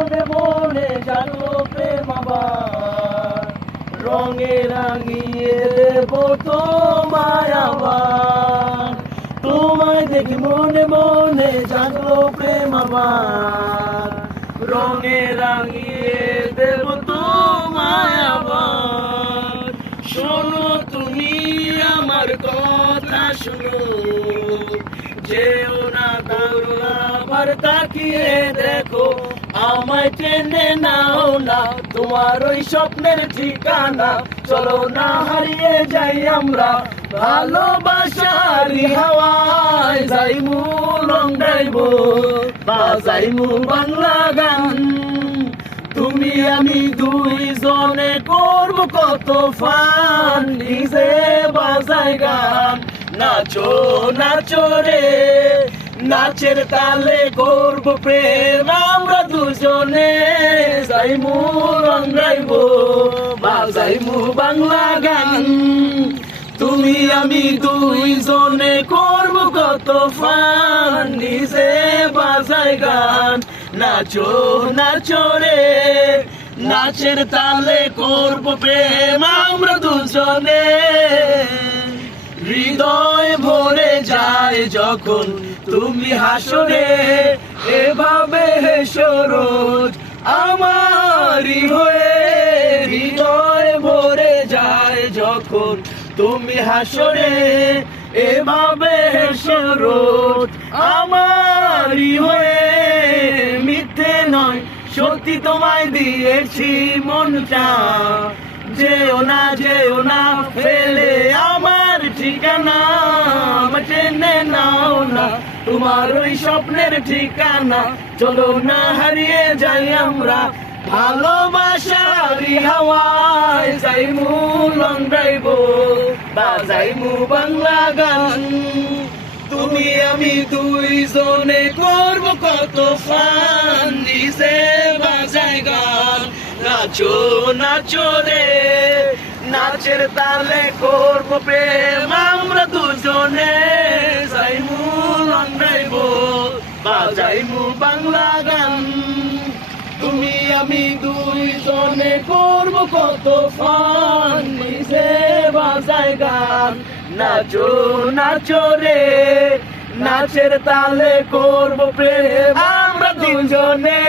মনে মনে জানো প্রেম আবার, রঙে রাঙিয়ে দেব তোমায় আবার। তোমায় দেখে মনে মনে জানো প্রেম আবার, রঙে রাঙিয়ে দেব তোমায় আবার। শোনো তুমি আমার কথা শোনো, যেও না করোনা আবার তাকিয়ে দেখো, আমায় টেনে নাও না তোমার ওই স্বপ্নের ঠিকানা। চলো না হারিয়ে যাই আমরা ভালোবাসারি হাওয়ায়, যাইমু লং ড্রাইভ বাজাইমু বাংলা গান। তুমি আমি দুইজনে করব কত ফান, নিজে বাজাই গান। নাচো নাচো রে, নাচের তালে করব প্রেম আমরা দুজনে, যাইমু লং ড্রাইভ বাজাইমু বাংলা গান। তুমি আমি দুইজনে করব কত ফান, নিজে বাজাই গান। নাচো নাচো রে, নাচের তালে করব প্রেম আমরা দুজনে। হৃদয় ভরে যায় যখন তুমি হাসো রে, এভাবে হেসো রোজ আমারই হয়ে। হৃদয় ভরে যায় যখন তুমি হাসো রে, এভাবে হেসো রোজ আমারই হয়ে। মিথ্যে নয় সত্যি তোমায় দিয়েছি মনটা, যেও না ফেলে আমার ঠিকানা। টেনে নাও না তোমার ওই স্বপ্নের ঠিকানা, চলো না হারিয়ে যাই আমরা ভালোবাসারি হাওয়ায়, যাইমু লং ড্রাইভ বাজাইমু বাংলা গান। তুমি আমি দুইজনে করব কত ফান, নিজে বাজাই গান। নাচো নাচো রে, নাচের তালে করব প্রেম আমরা দুজনে, যাইমু লং ড্রাইভ বাজাইমু বাংলা গান। তুমি আমি দুইজনে করব কত ফান, নিজে বাজাই গান। নাচো নাচো রে, নাচের তালে করব প্রেম আমরা দুজনে।